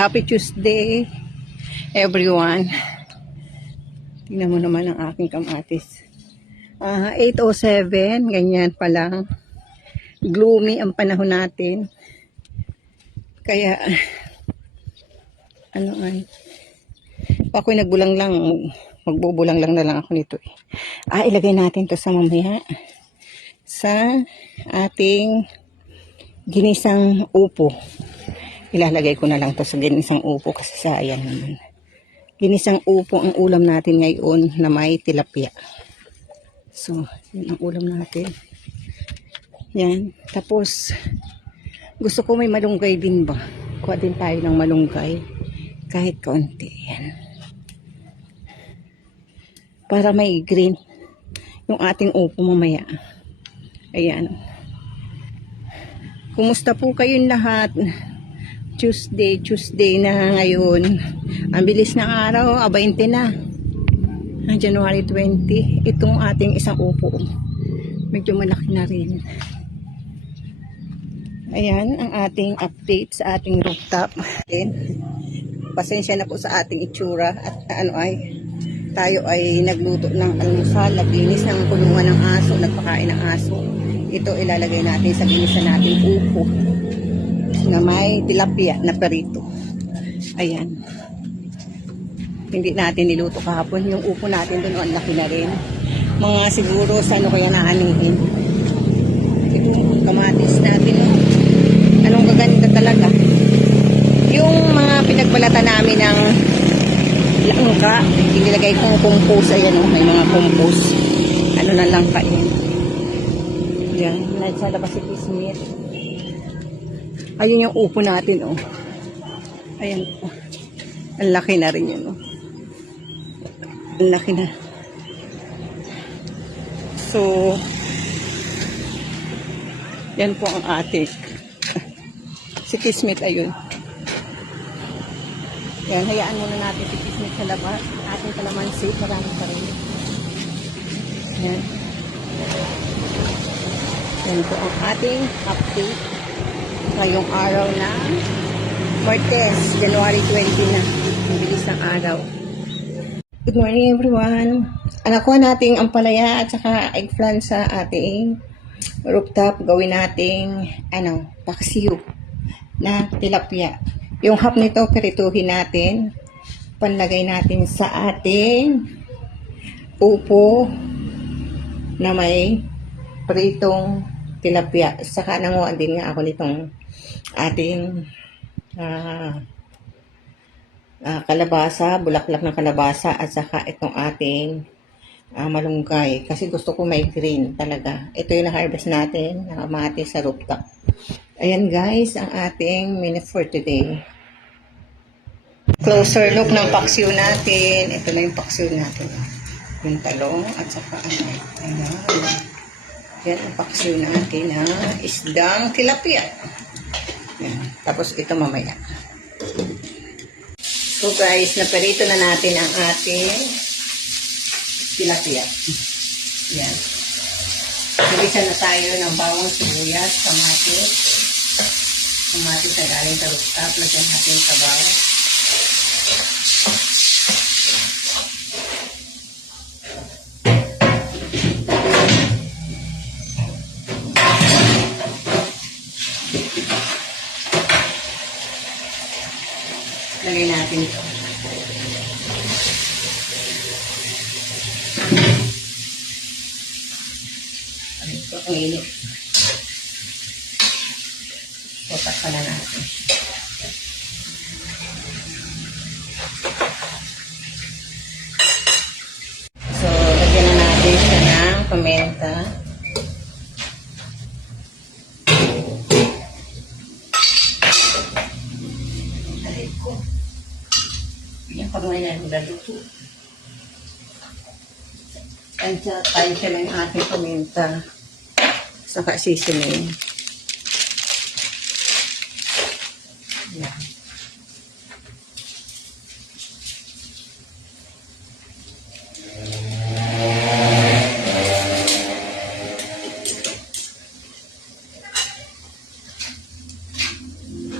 Happy Tuesday, everyone. Tingnan mo naman ang aking kamatis. 8:07, ganyan pa lang. Gloomy ang panahon natin. Kaya, ako'y nagbulang lang. Magbubulang lang na lang ako nito. Ilagay natin to sa mamaya. Sa ating ginisang upo. Ilalagay ko na lang to sa ginisang upo kasi sayang naman. Ginisang upo ang ulam natin ngayon na may tilapia. So, yun ang ulam natin. Yan. Tapos, gusto ko may malunggay din ba? Kuha din tayo ng malunggay. Kahit kaunti. Yan. Para may green yung ating upo mamaya. Ayan. Kumusta po kayong lahat? Tuesday na ngayon. Ang bilis ng araw, 20 na. January 20. Itong ating isang upo. Medyo malaki na rin. Ayan, ang ating update sa ating rooftop. Pasensya na po sa ating itsura. At tayo ay nagluto ng almusal, naglinis ng kulungan ng aso, nagpakain ng aso. Ito ilalagay natin sa ginisan natin upo na may tilapia na perito. Ayan. Hindi natin niluto kahapon. Yung upo natin doon, ang laki na rin. Mga siguro sa kaya naanihin. Ito, kamatis natin. Anong gaganda talaga. Yung mga pinagbalatan namin ng langka, inilagay kong compost. Ayan may mga compost. Ano na lang kain. Yan, nasa labas si Kismet. Ayun yung upo natin, Ayan, Ang laki na rin yun, Ang laki na. So, yan po ang ating. Si Kismet, ayun. Yan, hayaan muna natin si Kismet sa labas. Ating kalamansi, marami pa rin. Yan. Yan po ang ating update. Ngayong araw na Martes, January 20 na. Ang bilis ng araw. Good morning everyone. Nakuha natin ang palaya at saka eggplant sa ating rooftop. Gawin nating paksiw na tilapia. Yung half nito perituhin natin. Panlagay natin sa ating upo na may pritong tilapia. Saka nanguha din nga ako nitong ating kalabasa, bulaklak ng kalabasa at saka itong ating malunggay. Kasi gusto ko may green talaga. Ito yung na-harvest natin na kamatis sa rooftop. Ayan guys, ang ating menu for today. Closer look ng paksiw natin. Ito na yung paksiw natin. Yung talong at saka ayan. Yan ang paksiw natin na isdang tilapia. Yan. Tapos ito mamaya. So guys, naperito na natin ang ating tilapia. Yan. Nagisa na tayo ng bawang, sibuyas, kamatis. Kamatis na galing sa rooftop. Lagyan natin sabaw. Lagay natin ito. Ito ang init. Putak pa na natin. So, lagyan na natin siya ng pamenta. Pagmayan na luto. Tayo siya ng ating paminta. Saka seasoning. Yan.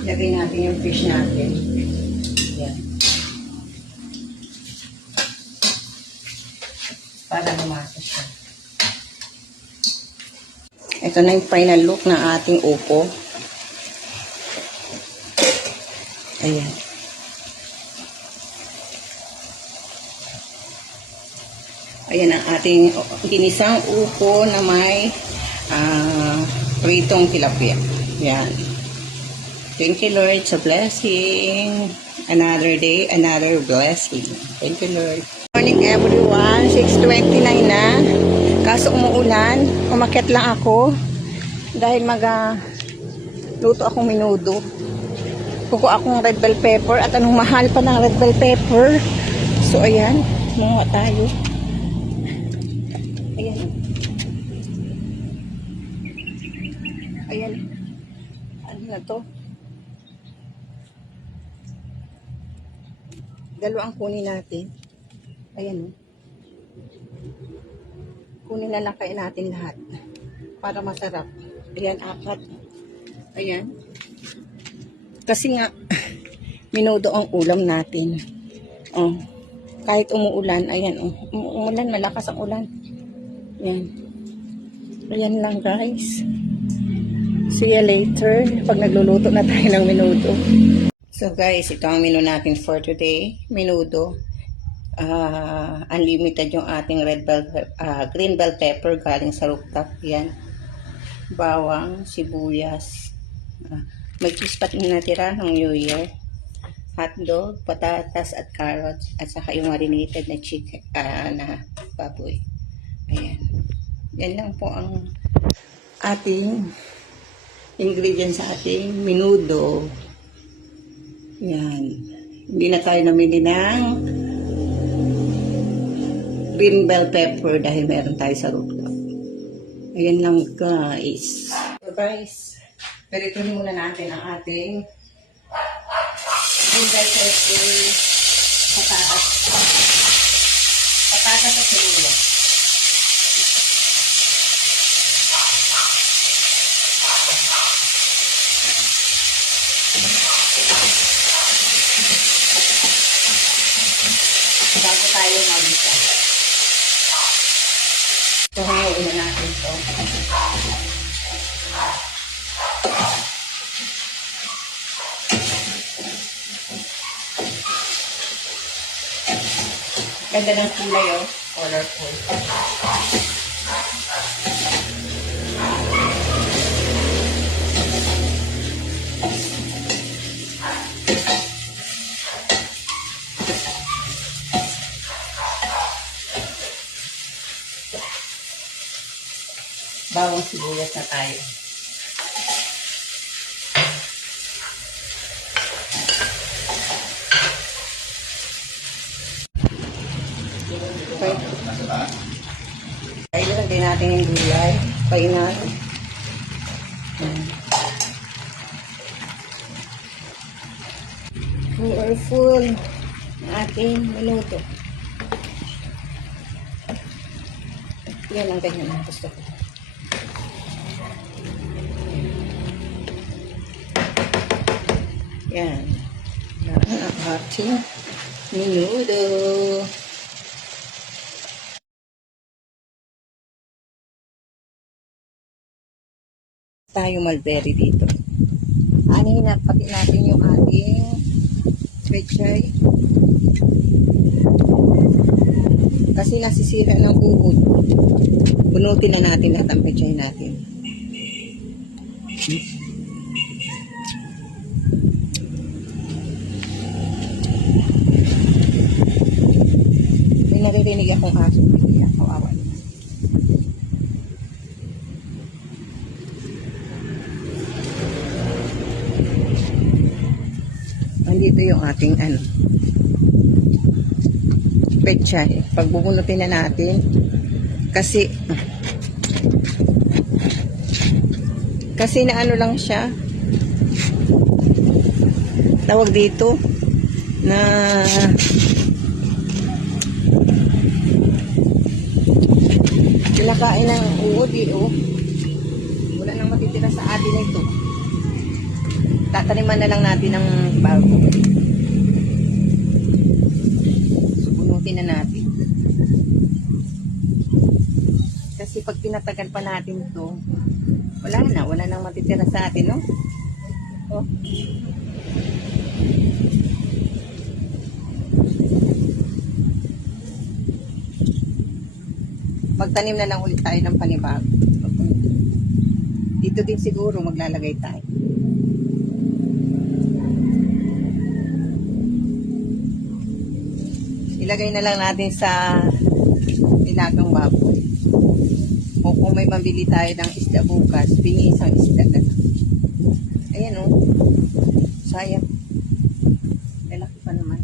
Lagay natin yung fish natin. Yan. Para lumasa siya. Ito na yung final look ng ating upo. Ayan. Ayan ang ating ginisang upo na may pritong tilapia. Yan. Thank you, Lord, sa blessing. Another day, another blessing. Thank you, Lord. Morning, everyone. 6:29 na. Kaso umuulan. Umakyat lang ako. Dahil luto akong menudo. Kuko akong red bell pepper. At anong mahal pa ng red bell pepper. So, ayan. Munga tayo. Ayan. Ayan. Ano na to? Dalawang kunin natin. Ayan. Kunin na lang kain natin lahat. Para masarap. Ayan, 4. Ayan. Kasi nga, minudo ang ulam natin. Oh. Kahit umuulan, ayan. Oh. Umuulan, malakas ang ulan. Ayan. Ayan lang, guys. See you later. Pag nagluluto na tayo ng minudo. So, guys, ito ang menu natin for today. Minudo. Unlimited yung ating green bell pepper galing sa rooftop. Yan. Bawang, sibuyas. May cheese pat na natira ng New Year. Hotdog, patatas at carrots. At saka yung marinated na chicken na baboy. Ayan. Yan lang po ang ating ingredients sa ating menudo. Yan. Hindi na tayo namili ng green bell pepper dahil meron tayo sa rooftop. Ayan lang, guys. So, guys, perituhin muna natin ang ating green bell pepper, patatas. Patatas at sibuyas. Bago tayo mag-isa. So, ngayon na natin ito. Ganda ng kulay, oh. Colorful. Bawang sibuyas na tayo. Okay. Kailan din natin yung gulay. Painan. Full na ating minuto. Yan ang ganyan ang gusto ko. Yan. Yan ang ating menudo. Tayo mulberry dito. Anin na pati natin yung ating pechay. Kasi nasisira ng uhod. Bunutin na natin at ang pechay natin. May naririnig akong aso. Kawawa. Andito yung ating pechay. Pagbubunutin na natin kasi na ano lang siya, tawag dito na kinakain ng uod wala nang matitira sa atin na ito. Tataniman na lang natin ng bago. natin. Kasi pag pinatagal pa natin to, wala nang matitira sa atin, no? Oh. Magtanim na lang ulit tayo ng panibago. Dito din siguro maglalagay tayo. Ilagay na lang natin sa nilagang baboy. O kung may mabili tayo ng isda bukas, pinisang isda na lang. Ayan o. Sayang. Lalaki pa naman.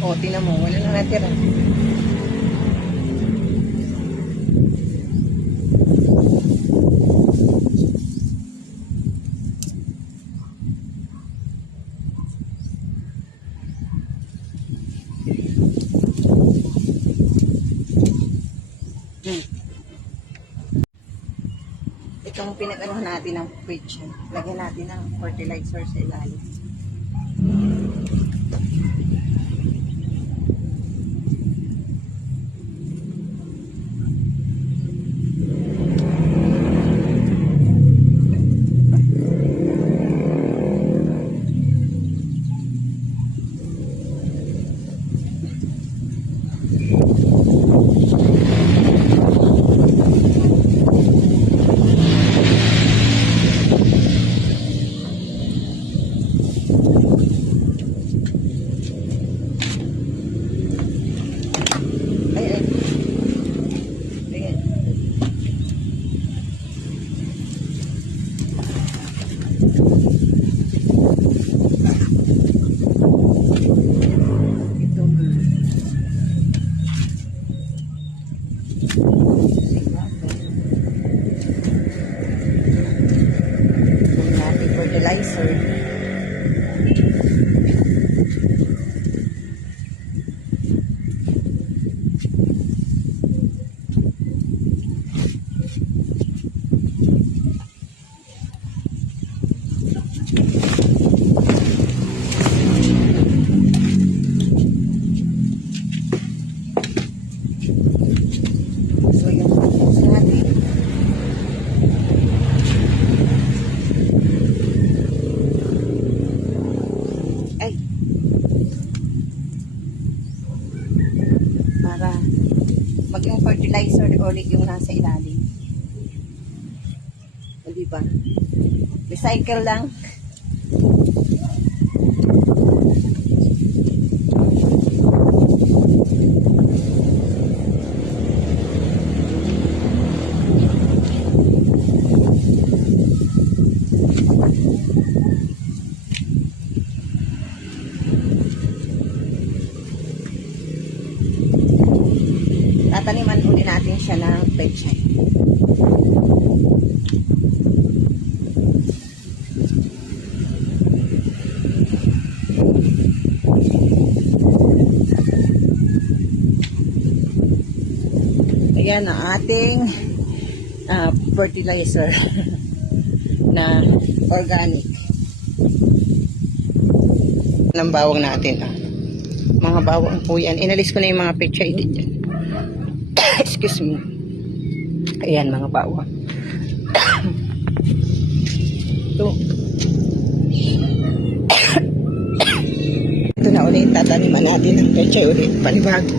O, tingnan mo, wala na natira. Itong pinag-ano natin ng fridge, lagyan natin ng fertilizer sa ilalim. Fertilizer. So, yung focus natin. Ay. Para maging fertilizer ulit yung nasa ilalim. O, diba? Recycle lang. Tataniman ulit natin siya ng pechay. Ayan ang ating fertilizer na organic ng bawang natin. Mga bawang po yan. Inalis ko na yung mga pechay din dyan. Excuse me. Ayan mga bawang. Ito. Ito na ulit. Tataniman natin ng pechay ulit. Panibago.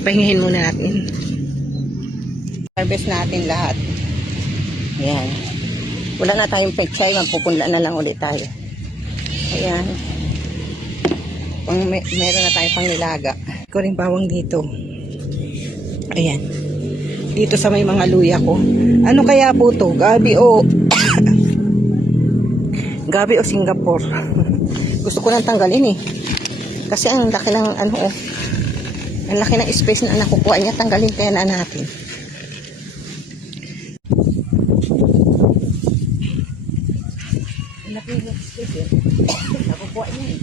Pahingahin muna natin. Harvest natin lahat. Ayan. Wala na tayong pechay. Magpupunla na lang ulit tayo. Ayan. Meron na tayong pangnilaga. Iko rin bawang dito. Ayan. Dito sa may mga luya ko. Ano kaya po to? Gabi o Gabi o Singapore. Gusto ko nang tanggalin eh. Kasi ang laki ng ang laki ng space na nakukuha niya. Tanggalin kaya na natin. Ang laki ng space. Sige. Nakukuha niya eh.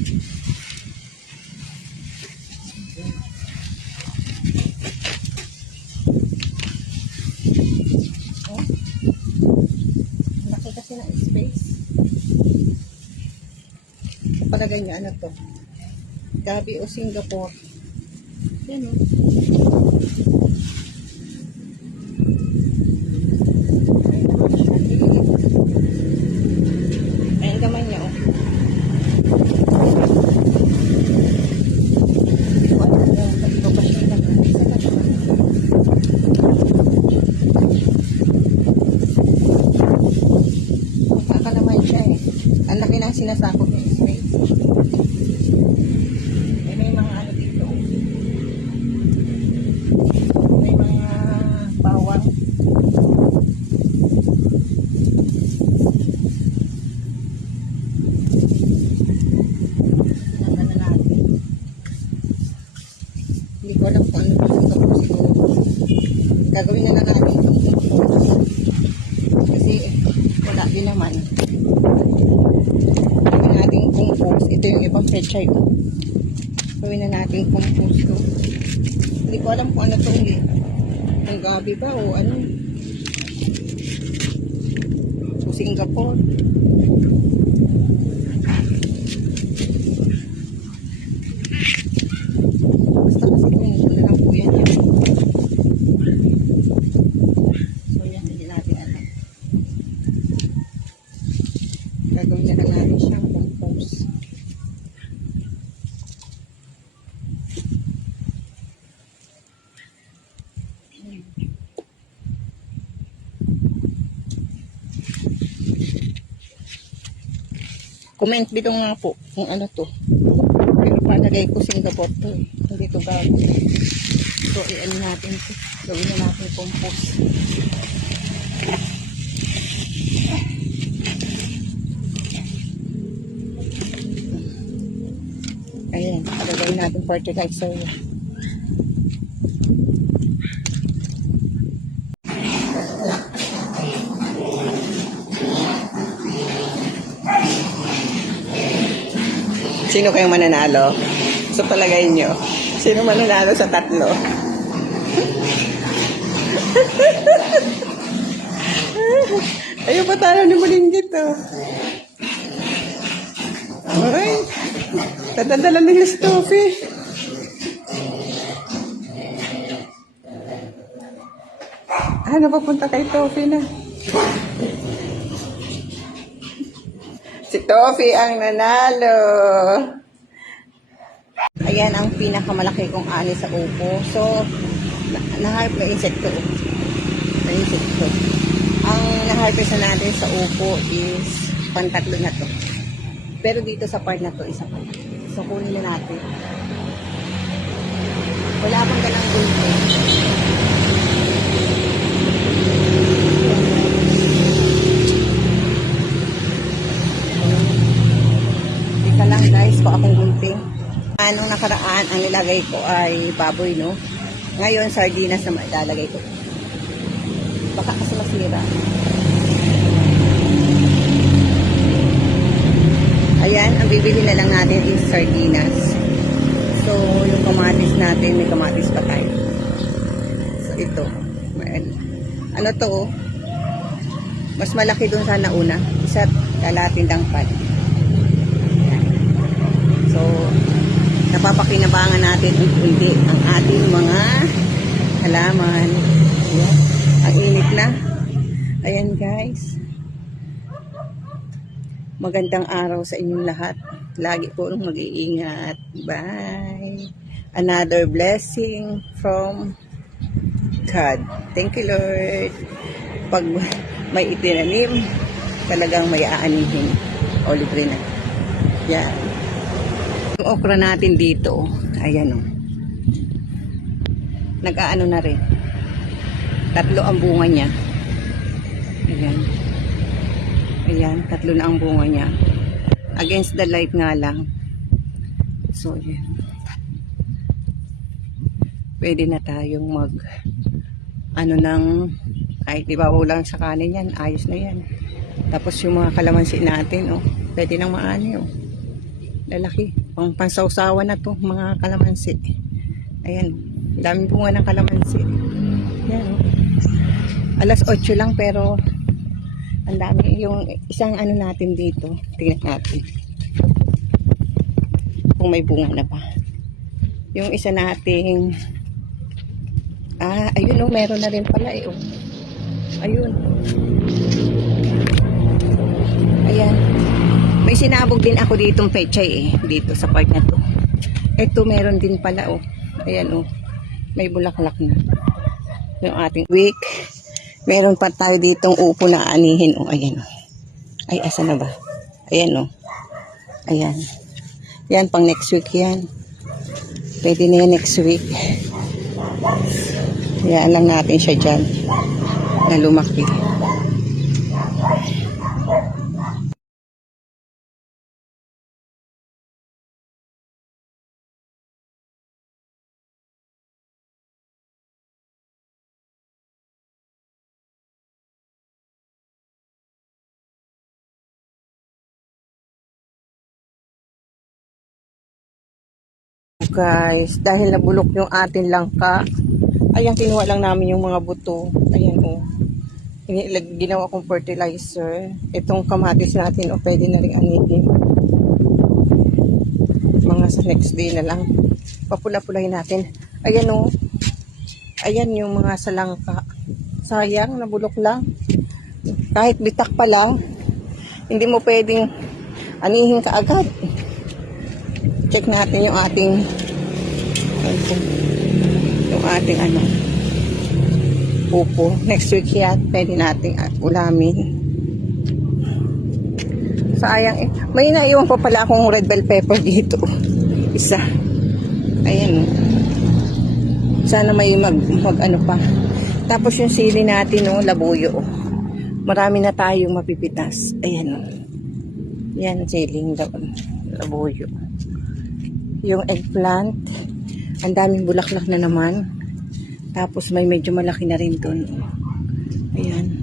Oh. Laki kasi ng space. Palagay niya, ano to? Gabi o Singapore. Yan o. Ayan gaman niya o. Nakakalaman siya eh. Ang laki ng sinasakot niya space. May mga ano dito. May mga bawang. Sinagana natin. Hindi ko alam kung ano ito. Gagawin na lang natin. Kasi wala din naman. Gawin natin compost. Ito yung ibang pechay ko. Gawin na natin compost ko. Hindi ko alam kung ano ito ulit. Ang gabi ba o ano? O Singapore. Basta kasi kung ano lang po yan yun. So yan, hindi natin alam. Gagawin na lang natin siyang compost. Comment dito nga po kung ano to. Pero palagay ko Singapore to eh. Hindi to gago. So i-ano natin to. Gawin na natin compost. Ayan, palagay natin fertilizer. Sino kayong mananalo? So palagay nyo, sino mananalo sa tatlo? Ayun pa talo ni Mulinggit oh. Ay, tatandala na yung Stuffy. Ano papunta kay Toffee na? Si Toffee ang nanalo. Ayan ang pinakamalaki kong ani sa upo. So, na-harp na insekto. Na insekto. Ang na-harvest na natin sa upo is pantatlo na to. Pero dito sa part na to, isa pa. So, kunin na natin. Wala pang ganang gulpo. Ika lang guys, pa akong gunting. Anong nakaraan, ang nilagay ko ay baboy, no? Ngayon, sardinas na ilalagay ko. Baka kasi masira. Ayan, ang bibili na lang natin is sardinas. So, yung kamatis natin, may kamatis pa tayo. So, ito. Ano to? Mas malaki dun sa nauna. Isa't kalating dangpad. So, napapakinabangan natin unti ang ating mga halaman. Ayan. Ang init na. Ayan guys. Magandang araw sa inyong lahat. Lagi po mag-iingat. Bye. Another blessing from God. Thank you Lord. Pag may itinanim, talagang may aanihin. O libre na. Yan. Yung okra natin dito, ayan o. Nag-aano na rin. Tatlo ang bunga niya. Ayan. Ayan, tatlo na ang bunga niya. Against the light nga lang. So, ayan. Pwede na tayong ano ng, kahit ibabaw lang sa kanin yan, ayos na yan. Tapos yung mga kalamansi natin, oh. Pwede nang maani, oh. Lalaki. Pang pansawsawa na to, mga kalamansi. Ayan. Daming bunga ng kalamansi. Ayan, oh. Alas 8 lang pero ang dami. Yung isang ano natin dito. Tingnan natin. Kung may bunga na pa. Yung isa nating ayun, oh. Meron na rin pala, eh, oh. Ayun. Ayan. May sinabog din ako ditong pechay, eh. Dito sa part na to. Ito meron din pala, oh. Ayan, oh. May bulaklak na. Yung ating week. Meron pa tayo ditong upo na anihin, oh. Ayan, oh. Ay, asa na ba? Ayan, oh. Ayan. Yan, pang next week yan. Pwede na yan next week. Hayaan lang natin siya dyan. Na lumaki. Guys, dahil nabulok yung atin langka, ayan, kinuha lang namin yung mga buto. Ayan, oh. Ginawa kong fertilizer. Itong kamatis natin, oh, pwede na rin anihin. Mga sa next day na lang. Papula-pulahin natin. Ayan, oh. Ayan yung mga sa langka. Sayang, nabulok lang. Kahit bitak pa lang, hindi mo pwedeng anihin kaagad. Check natin yung ating ano, upo. Next week yan, pwede nating ulamin. Sayang, eh. May naiwan pa pala akong red bell pepper dito. Isa. Ayan. Sana may mag ano pa. Tapos yung sili natin, no, labuyo. Marami na tayong mapipitas. Ayan. Yan, siling labuyo. Yung eggplant, ang daming bulaklak na naman. Tapos may medyo malaki na rin doon. Ayan.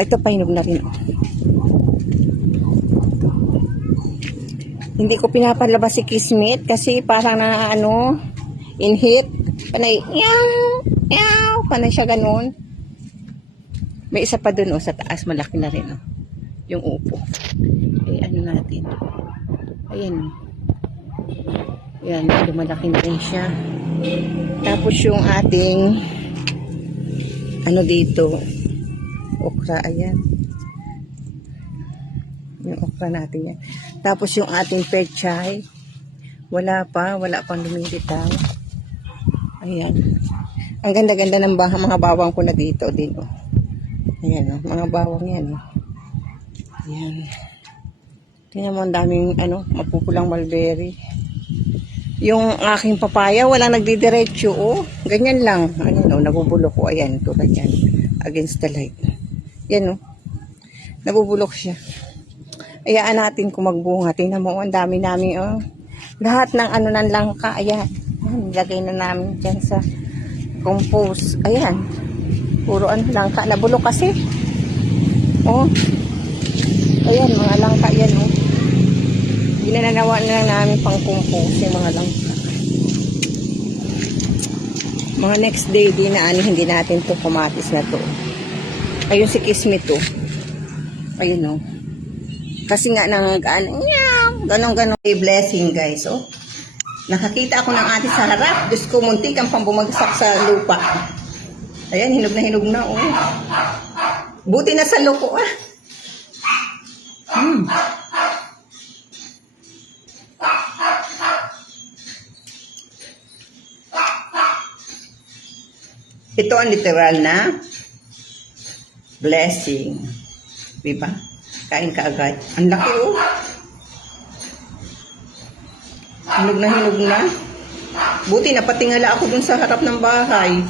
Ito pahinog na rin, oh. Hindi ko pinapalabas si Kismet kasi parang na ano, in heat. Panay, yaw, panay siya ganun. May isa pa doon, oh, sa taas, malaki na rin, oh. Yung upo. Eh, ano natin. Ayan. Ayan, lumalaki na rin siya. Tapos yung ating ano dito, okra, ayan. Yung okra natin yan. Tapos yung ating pechay, wala pang lumilitaw. Ayan. Ang ganda-ganda ng mga bawang ko na dito din, oh. Ayan, oh, mga bawang yan, oh. Ayan. Tingnan mo, ang daming mapupulang mulberry. Yung aking papaya, walang nagdidiretso, oh. Ganyan lang. Ayan, oh, nabubulok ko. Ayan, tulad yan. Against the light. Yan, oh. Nabubulok siya. Ayaan natin kung magbunga. Tingnan mo, ang dami namin, oh. Lahat ng ng langka, ayan. Nilagay na namin dyan sa compost. Ayan. Puro langka. Nabulok kasi. Oh. Ayan, mga langka yan, oh. Ginananawa na lang namin pang compost yung mga langka. Mga next day din na hindi natin to kamatis na to. Ayun si Kismet, oh. Ayun, oh. Kasi nga ganon. A blessing, guys, oh. Nakakita ako ng ate sa harap. Diyos ko, muntik ang pambumagsak sa lupa. Ayan, hinog na, oh. Buti na sa loko, ah. Ito ang literal na blessing. Diba? Kain ka agad. Ang laki, oh. Hinog na. Buti napatingala ako dun sa harap ng bahay.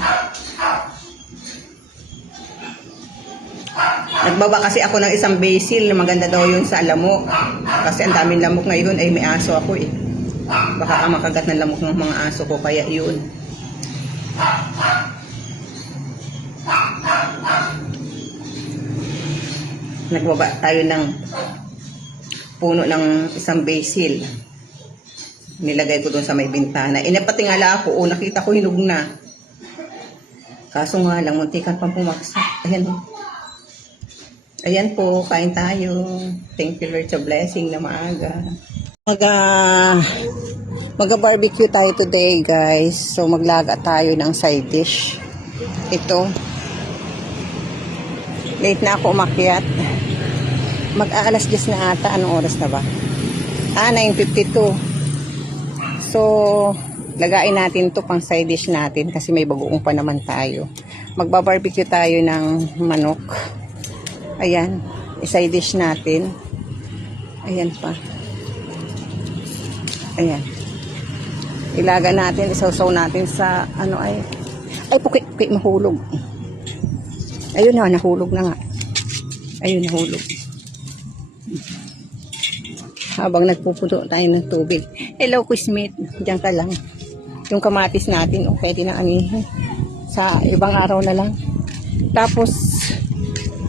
Nagbaba kasi ako ng isang basil na maganda daw yun sa lamok. Kasi ang daming lamok ngayon ay may aso ako, eh. Baka makagat ng lamok ng mga aso ko, kaya yun. nagbaba tayo ng puno ng isang basil. Nilagay ko doon sa may bintana. Napatingala ako, nakita ko hinog na. Kaso nga lang, muntikan pang pumaksak. Ayan. Ayan po, kain tayo. Thank you Lord sa blessing na maaga. Mag-barbecue tayo today, guys. So, maglaga tayo ng side dish. Ito. Late na ako umakyat. Mag-aalas 10 na ata. Anong oras na ba? 9:52. So, lagain natin to pang side dish natin kasi may bagoong pa naman tayo. Magba-barbecue tayo ng manok. Ayan. I-side dish natin. Ayan pa. Ayan. Ilaga natin, isawsaw natin sa puki, mahulog. Ayun na, nahulog na nga. Ayun, nahulog. Habang nagpupuno tayo ng tubig. Hello, Kusmit. Diyan ka lang. Yung kamatis natin, pwede na anihin. Sa ibang araw na lang. Tapos,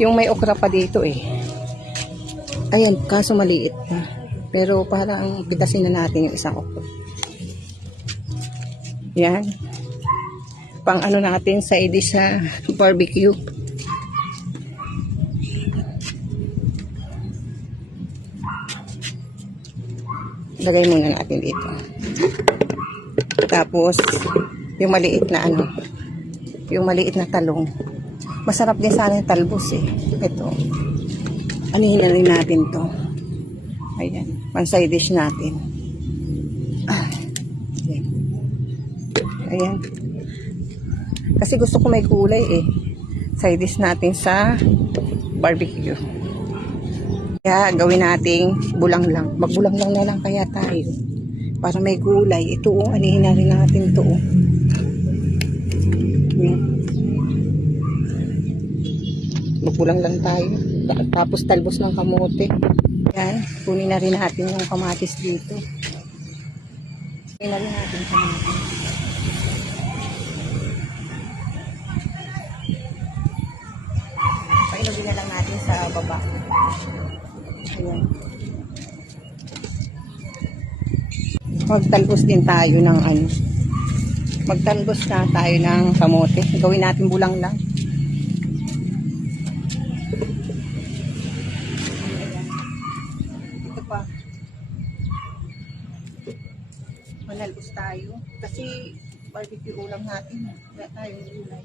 yung may okra pa dito Ayan, kaso maliit pa. Pero parang pitasin na natin yung isang okra. Yan. Pang natin sa sa barbecue. Lagay muna natin dito. Tapos, yung maliit na yung maliit na talong. Masarap din sana yung talbos Ito. Anihin na rin natin to. Ayan. Pang side dish natin. Ayan. Kasi gusto ko may kulay Side dish natin sa barbecue. Kaya gawin nating bulang lang. Magbulang lang na lang kaya tayo. Para may gulay. Ito anihin na rin natin ito Ayan. Magbulang lang tayo. Tapos talbos ng kamote. Yan. Kunin na rin natin yung kamatis dito. Kunin na rin natin kamatis. Painugin na lang natin sa baba. Ayan. Magtalbos din tayo ng magtalbos na tayo ng kamote. Gawin natin bulang lang. Ito pa. Manalbos tayo. Kasi barbecue ulam natin. Wala tayong gulay.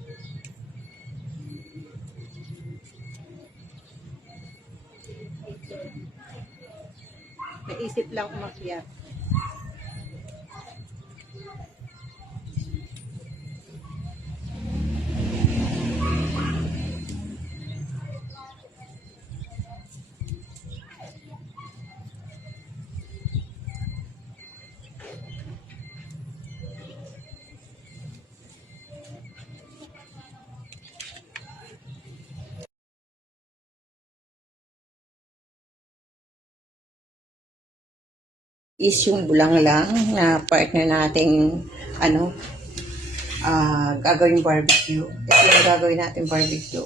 Naisip lang umakyat. Is yung bulang lang na partner nating gagawin barbecue. Ito yung gagawin natin barbecue.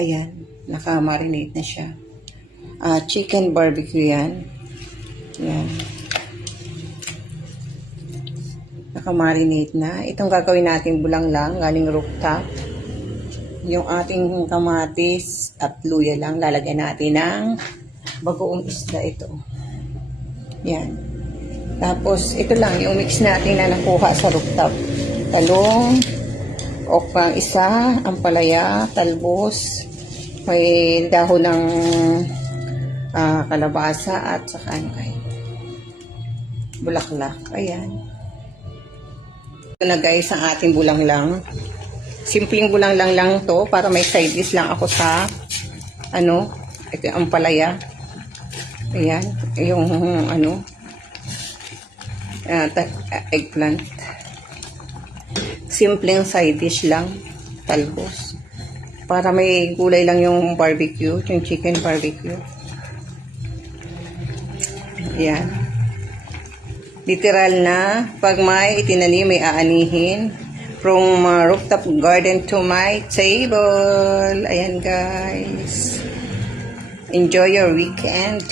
Ayan, naka-marinate na siya. Chicken barbecue yan. Ayan. Naka-marinate na. Itong gagawin natin bulang lang, galing rooftop. Yung ating kamatis at luya lang, lalagyan natin ng bagoong isda ito. Yan. Tapos, ito lang, yung mix natin na nakuha sa rooftop. Talong, okra isa, ampalaya, talbos, may dahon ng kalabasa at saka bulaklak. Ayan. Ito na guys, ang ating bulang lang. Simpleng bulang lang to para may side dish lang ako sa ito yung ampalaya. Ayan, yung eggplant. Simpleng side dish lang, talbos. Para may gulay lang yung barbecue, yung chicken barbecue. Ayan. Literal na, pag may itinanim, may aanihin. From rooftop garden to my table. Ayan guys. Enjoy your weekend.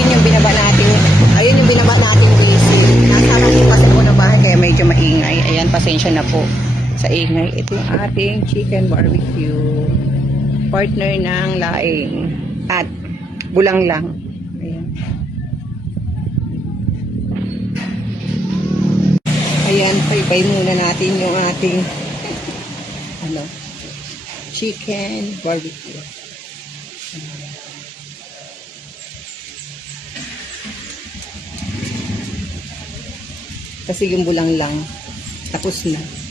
Ayun yung binaba natin. Ayun yung binaba natin basic. Nasa harap po kasi po ng bahay kaya medyo maingay. Ayan, pasensya na po sa ingay. Ito yung ating chicken barbecue. Partner ng laing. At bulang lang. Ayan. Ayan, pay muna natin yung ating chicken barbecue. Kasi yung bulang lang tapos na.